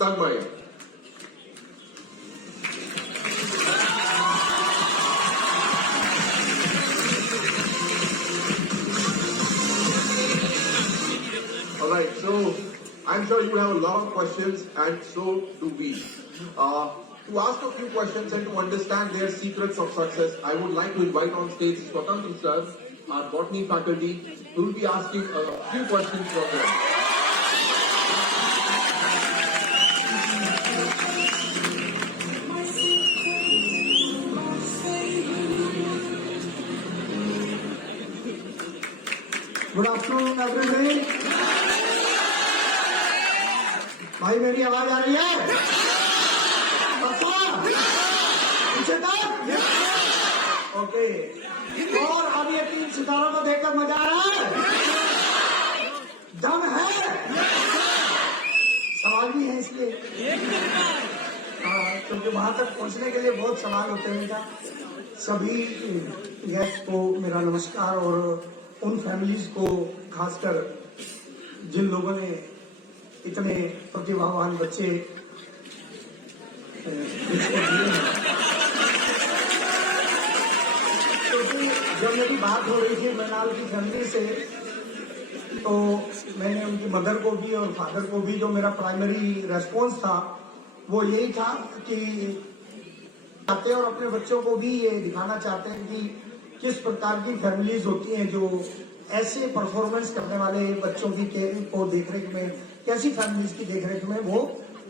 Tanmay. Alright, so I'm sure you have a lot of questions, and so do we. To ask a few questions and to understand their secrets of success, I would like to invite on stage Swatantra sir, our botany faculty, who will be asking a few questions from them. Good afternoon everybody. भाई मेरी आवाज आ रही है? Okay. और अब ये 3 सितारों को देखकर मजा आ रहा है? दम है? सवाल भी है इसलिए, क्योंकि वहां तक पहुंचने के लिए बहुत सवाल होते हैं। क्या सभी गेस्ट को मेरा नमस्कार, और उन फैमिलीज को खासकर जिन लोगों ने इतने प्रतिभावान बच्चे दिए हैं। क्योंकि जब मेरी बात हो रही थी मृणाल की फैमिली से, तो मैंने उनकी मदर को भी और फादर को भी, जो मेरा प्राइमरी रेस्पॉन्स था वो यही था कि आते और अपने बच्चों को भी ये दिखाना चाहते हैं कि किस प्रकार की फैमिलीज होती हैं जो ऐसे परफॉर्मेंस करने वाले बच्चों की को देखरेख में, कैसी फैमिलीज की देखरेख में वो।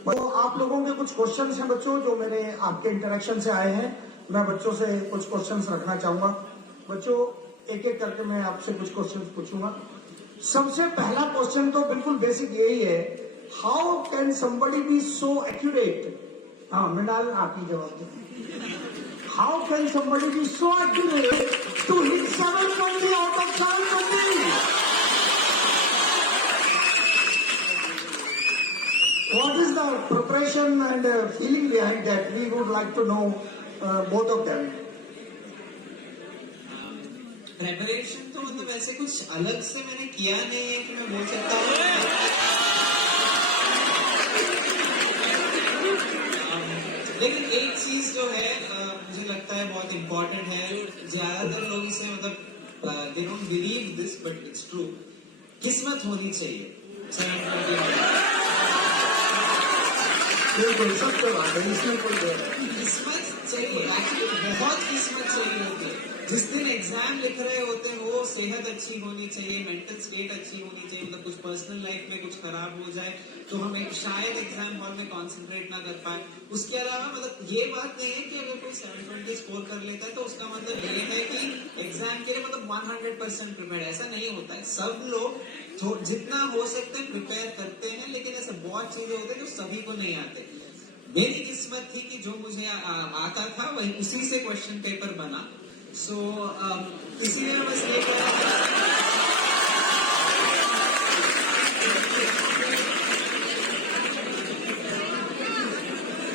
तो आप लोगों के कुछ क्वेश्चंस हैं बच्चों, जो मेरे आपके इंटरेक्शन से आए हैं। मैं बच्चों से कुछ क्वेश्चंस रखना चाहूंगा। बच्चों, एक एक करके मैं आपसे कुछ क्वेश्चंस पूछूंगा। सबसे पहला क्वेश्चन तो बिल्कुल बेसिक यही है, how can somebody be so accurate? हाँ मृणाल, आप ही जवाब दें। How can somebody be so accurate to hit 720 out of 720? What is the preparation and feeling behind that? We would like to know both of them. Preparation तो मतलब ऐसे कुछ अलग से मैंने किया नहीं है कि मैं बोल सकता हूँ, लेकिन एक चीज जो है मुझे लगता है बहुत इम्पोर्टेंट है। ज्यादातर लोग इसे मतलब they don't believe this but it's true, किस्मत होनी चाहिए। बिल्कुल सत्य बात है, इसमें कोई किस्मत चाहिए, एक्चुअली बहुत किस्मत चाहिए होती है। जिस दिन एग्जाम लिख रहे होते हैं वो सेहत अच्छी होनी चाहिए, मेंटल स्टेट अच्छी होनी चाहिए, मतलब कुछ पर्सनल लाइफ में कुछ खराब हो जाए तो हम एक शायद एग्जाम हॉल में कंसंट्रेट ना कर पाए। उसके अलावा मतलब ये बात नहीं है कि अगर कोई 720 स्कोर कर लेता है तो उसका मतलब ये है कि एग्जाम के लिए मतलब 100% प्रिपेयर, ऐसा नहीं होता है। सब लोग जितना हो सकते हैं प्रिपेयर करते हैं, लेकिन ऐसे बहुत चीजें होती है जो सभी को नहीं आते। मेरी किस्मत थी कि जो मुझे आता था वही उसी से क्वेश्चन पेपर बना। सो इसीलिए मैं बस ये कह रहा था।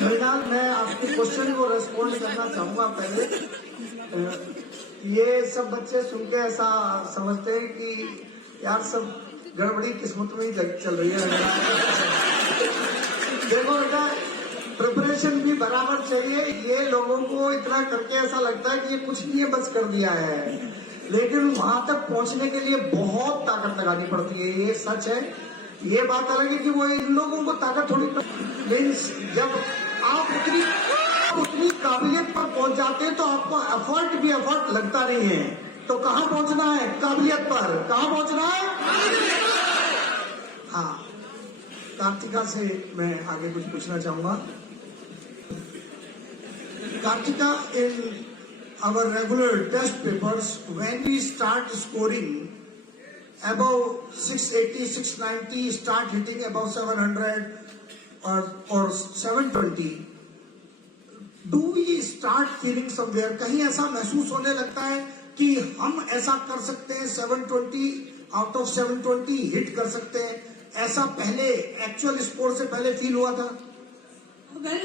मृणाल, मैं आपके क्वेश्चन को रेस्पॉन्ड करना चाहूंगा। पहले ये सब बच्चे सुन के ऐसा समझते हैं कि यार सब गड़बड़ी किस्मत में ही चल रही है। देखो बेटा, प्रिपरेशन भी बराबर चाहिए। ये लोगों को इतना करके ऐसा लगता है कि ये कुछ नहीं है, बस कर दिया है, लेकिन वहां तक पहुंचने के लिए बहुत ताकत लगानी पड़ती है। ये सच है। ये बात अलग है कि वो इन लोगों को ताकत थोड़ी, मीन्स जब आप उतनी काबिलियत पर पहुंच जाते हैं तो आपको एफर्ट लगता नहीं है। तो कहां पहुंचना है? काबिलियत पर। कहां पहुंचना है? हाँ, कार्तिका से मैं आगे कुछ पूछना चाहूंगा। Kartika, in our regular test papers, when we start scoring above 680, 690, start hitting above 700 or 720, do we start feeling somewhere? कहीं ऐसा महसूस होने लगता है कि हम ऐसा कर सकते हैं, 720 आउट ऑफ 720 हिट कर सकते हैं? ऐसा पहले एक्चुअल स्कोर से पहले फील हुआ था? वेल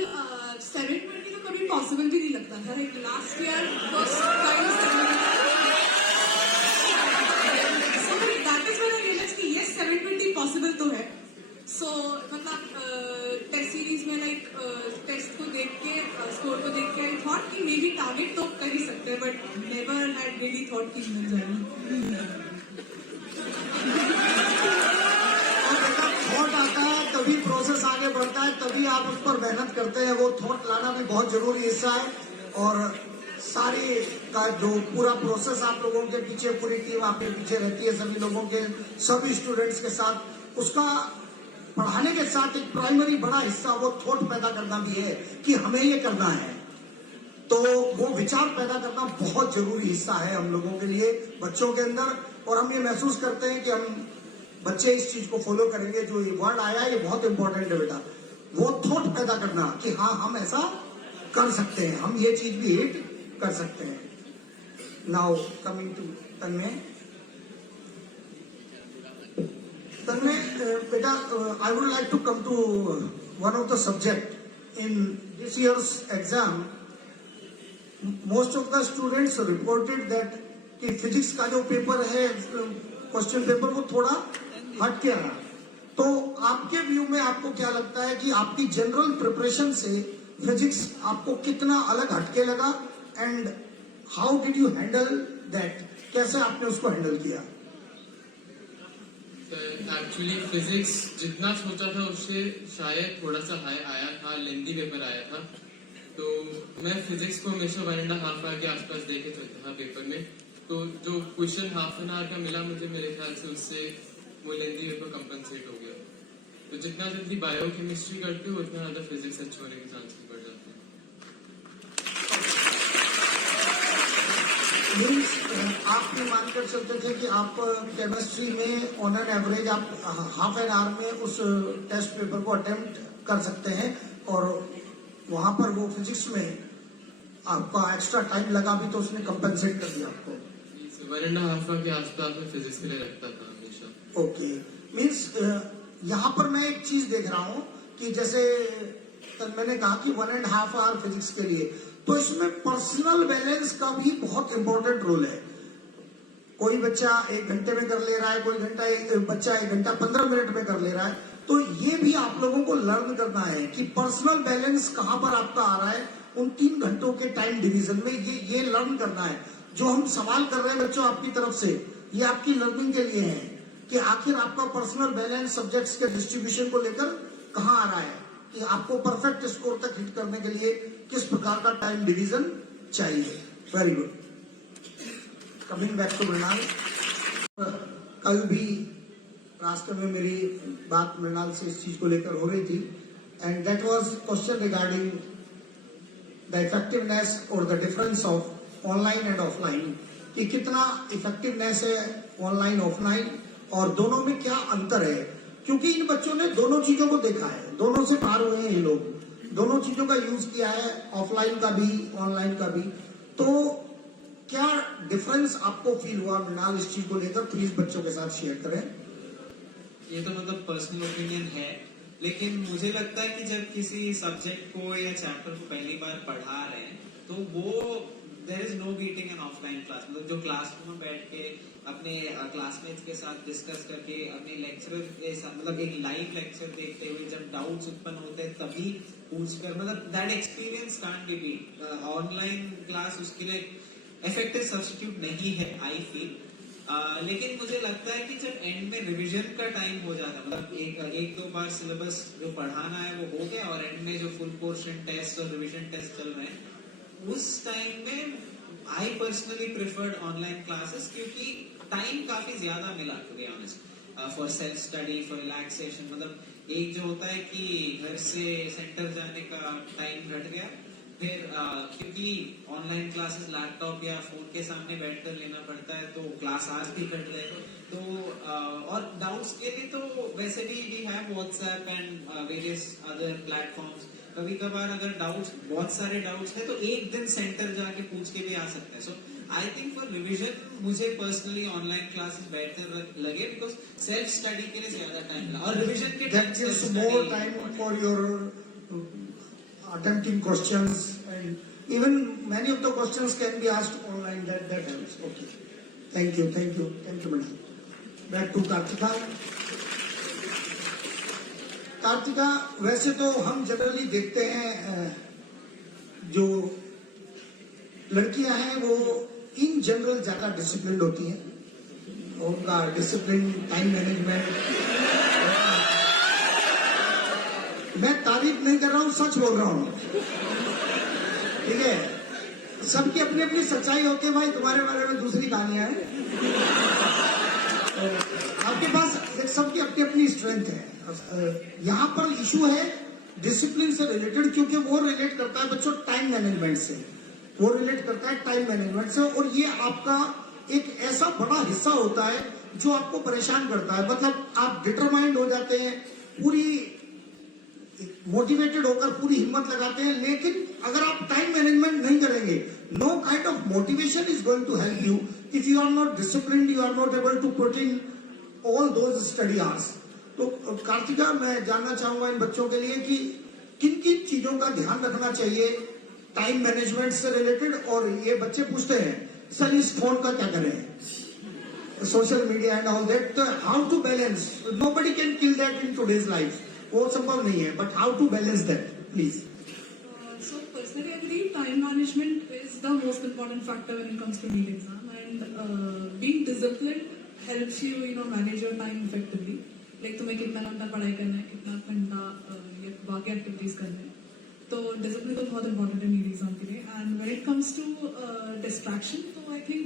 720 तो कभी पॉसिबल भी नहीं लगता था। Last year first time 720, so that is when I realise कि यस 720 पॉसिबल तो है। सो मतलब टेस्ट सीरीज तीन मिल जाएगा। थॉट आता है तभी प्रोसेस आगे बढ़ता है, तभी आप उस पर मेहनत करते हैं। वो थॉट लाना भी बहुत जरूरी हिस्सा है। और सारी का जो पूरा प्रोसेस आप लोगों के पीछे, पूरी टीम आपके पीछे रहती है, सभी लोगों के, सभी स्टूडेंट्स के साथ, उसका पढ़ाने के साथ एक प्राइमरी बड़ा हिस्सा वो थॉट पैदा करना भी है कि हमें ये करना है। तो वो विचार पैदा करना बहुत जरूरी हिस्सा है हम लोगों के लिए, बच्चों के अंदर। और हम ये महसूस करते हैं कि हम बच्चे इस चीज को फॉलो करेंगे। जो ये वर्ड आया ये बहुत इंपॉर्टेंट है बेटा, वो थॉट पैदा करना कि हाँ हम ऐसा कर सकते हैं, हम ये चीज भी हिट कर सकते हैं। Now coming to Tanmay. बेटा, I would like to come to one of the subject in this year's exam. Most of the students reported that कि फिजिक्स का जो पेपर है, क्वेश्चन पेपर, वो थोड़ा हट के रहा। तो आपके व्यू में आपको क्या लगता है कि आपकी जनरल प्रिपरेशन से फिजिक्स आपको कितना अलग हटके लगा, and how did you handle that? कैसे आपने उसको हैंडल किया? एक्चुअली फिजिक्स जितना सोचा था उससे शायद थोड़ा सा हाई आया था, लेंथी पेपर आया था। तो मैं फिजिक्स को हमेशा 1.5 आवर के आसपास देखे चलता था पेपर में। तो जो क्वेश्चन हाफ एन आवर का मिला मुझे, मेरे ख्याल से उससे वो लेंथी पेपर कंपनसेट हो गया। तो जितना जल्दी बायो केमिस्ट्री करते हो उतना ज्यादा फिजिक्स अच्छे होने के चांसेस बढ़ जाते हैं। मीन्स आप ये मानकर चलते थे कि आप केमिस्ट्री में ऑन एन एवरेज आप हाफ एन आवर में उस टेस्ट पेपर को अटेम्प्ट कर सकते हैं, और वहां पर वो फिजिक्स में आपका एक्स्ट्रा टाइम लगा भी तो उसने कंपनसेट कर दिया आपको। 1.5 आवर के आसपास में फिजिक्स के लिए रखता था हमेशा। ओके, मीन्स यहाँ पर मैं एक चीज देख रहा हूँ कि जैसे मैंने कहा कि 1.5 आवर फिजिक्स के लिए, तो इसमें पर्सनल बैलेंस का भी बहुत इंपॉर्टेंट रोल है। कोई बच्चा 1 घंटे में कर ले रहा है, कोई बच्चा 1 घंटा 15 मिनट में कर ले रहा है। तो ये भी आप लोगों को लर्न करना है कि पर्सनल बैलेंस कहाँ पर आपका आ रहा है उन 3 घंटों के टाइम डिवीजन में। ये लर्न करना है। जो हम सवाल कर रहे हैं बच्चों आपकी तरफ से, ये आपकी लर्निंग के लिए है कि आखिर आपका पर्सनल बैलेंस सब्जेक्ट्स के डिस्ट्रीब्यूशन को लेकर कहाँ आ रहा है, कि आपको परफेक्ट स्कोर तक हिट करने के लिए किस प्रकार का टाइम डिवीजन चाहिए। Very good. Coming back to Mrinal, कल भी रास्ते में मेरी बात मृणाल से इस चीज को लेकर हो रही थी, and that was question regarding the effectiveness और the difference of online and offline, कि कितना इफेक्टिवनेस है ऑनलाइन ऑफलाइन और दोनों में क्या अंतर है। क्योंकि इन बच्चों ने दोनों चीजों को देखा है, दोनों से पार हुए हैं ये लोग, दोनों चीजों का यूज किया है, ऑफलाइन का भी ऑनलाइन का भी। तो क्या डिफरेंस आपको फील हुआ मृणाल इस चीज को लेकर? प्लीज बच्चों के साथ शेयर करें। ये तो मतलब पर्सनल ओपिनियन है, लेकिन मुझे लगता है कि जब किसी सब्जेक्ट को या चैप्टर को पहली बार पढ़ा रहे हैं तो वो there is no beating an offline class. मतलब जो क्लासरूम में बैठ के अपने क्लासमेट्स के साथ डिस्कस करके, अपने लेक्चरर के साथ, मतलब एक लाइव लेक्चर देखते हुए जब डाउट्स उत्पन्न होते हैं तभी पूछकर, मतलब that experience can't be beat. Online class उसके लिए इफेक्टिव सब्स्टिट्यूट नहीं है आई फील। लेकिन मुझे लगता है कि जब एंड में रिवीजन का टाइम हो जाता है, मतलब एक दो बार सिलेबस जो पढ़ाना है वो हो गया और एंड में जो फुल पोर्शन टेस्ट और रिवीजन टेस्ट चल रहे हैं, उस टाइम में I personally preferred online classes, क्योंकि टाइम काफी ज्यादा मिला to be honest for self study, for relaxation. मतलब एक जो होता है कि घर से सेंटर जाने का टाइम घट गया, फिर क्योंकि ऑनलाइन क्लासेस लैपटॉप या फोन के सामने बैठकर लेना पड़ता है तो क्लास आज भी कट गए। तो और डाउट्स के लिए तो वैसे भी we have WhatsApp and various other platforms. कभी कभार अगर डाउट्स, बहुत सारे डाउट्स है तो एक दिन सेंटर जाके पूछ के भी आ सकते हैं। सो आई थिंक फॉर रिवीजन मुझे पर्सनली ऑनलाइन क्लासेस बेहतर लगे, बिकॉज सेल्फ स्टडी के लिए ज्यादा टाइम लगा और रिवीजन के That gives more time for your attempting questions, and even many of the questions can be asked online. That helps. Okay. Thank you, madam. Back to Kartika. Kartika, वैसे तो हम generally देखते हैं जो लड़कियां हैं वो इन जनरल ज्यादा डिसिप्लिन होती हैं, उनका डिसिप्लिन, टाइम मैनेजमेंट। मैं तारीफ नहीं कर रहा हूं, सच बोल रहा हूं, ठीक है। सबकी अपनी अपनी सच्चाई होती है भाई, तुम्हारे बारे में दूसरी कहानियां हैं। आपके पास सबकी अपनी अपनी स्ट्रेंथ है। यहाँ पर इशू है डिसिप्लिन से रिलेटेड, क्योंकि वो रिलेट करता है बच्चों टाइम मैनेजमेंट से, वो रिलेट करता है टाइम मैनेजमेंट से, और ये आपका एक ऐसा बड़ा हिस्सा होता है जो आपको परेशान करता है। मतलब आप डिटरमाइंड हो जाते हैं, पूरी मोटिवेटेड होकर पूरी हिम्मत लगाते हैं, लेकिन अगर आप टाइम मैनेजमेंट नहीं करेंगे, no kind of motivation is going to help you if you are not disciplined, you are not able to put in all those study hours. तो कार्तिका, मैं जानना चाहूंगा इन बच्चों के लिए कि किन किन चीजों का ध्यान रखना चाहिए टाइम मैनेजमेंट से रिलेटेड। और ये बच्चे पूछते हैं सर इस फोन का क्या करें, social media and all that, how to balance. Nobody can kill that in today's life, वो संभव नहीं है, but how to balance that please. So personally, I believe time management is the most important factor when it comes to NEET exam, and being disciplined helps you, manage your time effectively. Like तुम्हें कितना घंटा पढ़ाई करना है, कितना घंटा ये बाकी एक्टिविटीज करना है, तो डिसिप्लिन तो बहुत इंपॉर्टेंट है नीट एग्जाम के लिए। And when it comes to distraction, तो I think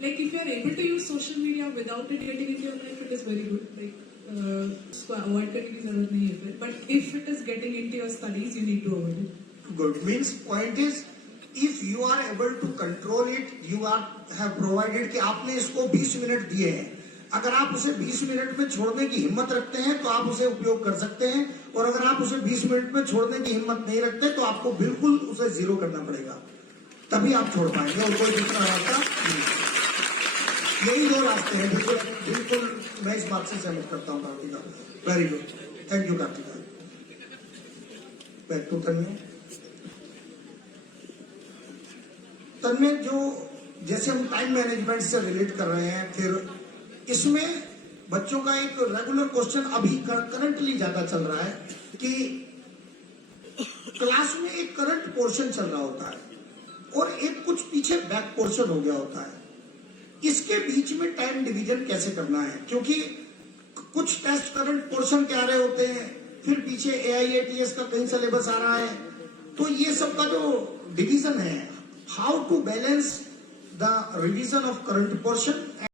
like if you are able to use social media without it getting into your life, it is very good. Like उसको avoid करने की जरूरत नहीं है फिर, but if it is getting into your studies, you need to avoid it. Good. Means point is, if you are able to control it, you have provided कि आपने इसको 20 मिनट दिए हैं, अगर आप उसे 20 मिनट में छोड़ने की हिम्मत रखते हैं तो आप उसे उपयोग कर सकते हैं, और अगर आप उसे 20 मिनट में छोड़ने की हिम्मत नहीं रखते तो आपको बिल्कुल उसे जीरो करना पड़ेगा, तभी आप छोड़ पाएंगे, और कोई दूसरा रास्ता नहीं। यही दो रास्ते हैं, बिल्कुल बिल्कुल मैं इस बात से सहमत करता हूँ Kartika. Very good, thank you Kartika. Back to Tanmay. Tanmay, जो जैसे हम टाइम मैनेजमेंट से रिलेट कर रहे हैं, फिर इसमें बच्चों का एक रेगुलर क्वेश्चन अभी करंटली ज्यादा चल रहा है कि क्लास में एक करंट पोर्शन चल रहा होता है और एक कुछ पीछे बैक पोर्शन हो गया होता है, इसके बीच में टाइम डिवीजन कैसे करना है, क्योंकि कुछ टेस्ट करंट पोर्शन के आ रहे होते हैं, फिर पीछे AIATS का कहीं सिलेबस आ रहा है, तो ये सब का जो डिवीजन है, how to balance the revision of current portion